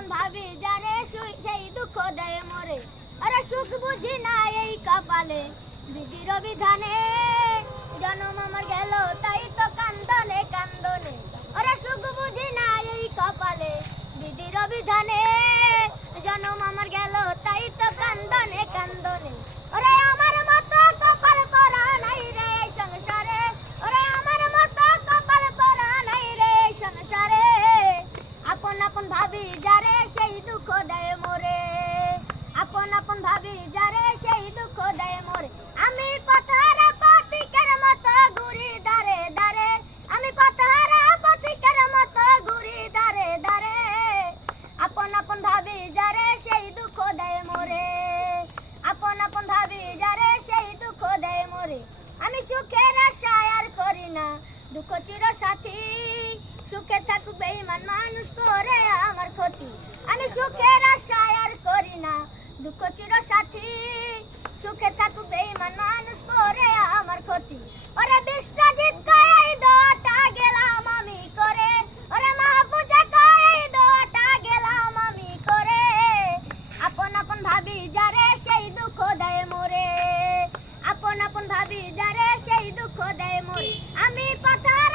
আপন ভাবি যারে সেই দুঃখ দেয় মোরে। আরে সুখ বুঝি না এই কপালে বিধির বিধানে, জন্ম আমার গেল তাই তো কান্দনে কান্দনে। আরে সুখ বুঝি না এই কপালে বিধির বিধানে, জন্ম আমার গেল তাই তো কান্দনে কান্দনে। ওরে আমার মতো কপাল পরা নাই রে সংসারে, ওরে আমার মতো কপাল পরা নাই রে সংসারে। আপন আপন ভাবি যারে সেই দুঃখ দেয় মোরে, আপন আপন ভাবি যারে সেই দুঃখ দেয় মোরে। আমি পথহারা পথিকের মতো ঘুরি দারে দারে, আমি পথহারা পথিকের মতো ঘুরি দারে দারে। আপন আপন ভাবি যারে সেই দুঃখ দেয় মোরে, আপন আপন ভাবি যারে সেই দুঃখ দেয় মোরে। আমি সুখের আশায় আর করি না দুঃখ চির সাথী, সুখে থাকুক বেঈমান মানুষ করে আমার ক্ষতি। আমি সুখের আশায় আর করি না দুঃখ চির সাথী, সুখে থাকুক বেঈমান মানুষ করে আমার ক্ষতি। ওরে বিশ্বজিৎ কয় এই দোয়াটা গেলাম আমি করে, ওরে মাহফুজা কয় এই দোয়াটা গেলাম আমি করে। আপন আপন ভাবি যারে সেই দুঃখ দেয় মোরে, আপন আপন ভাবি যারে সেই দুঃখ দেয় মোরে। আমি পথহারা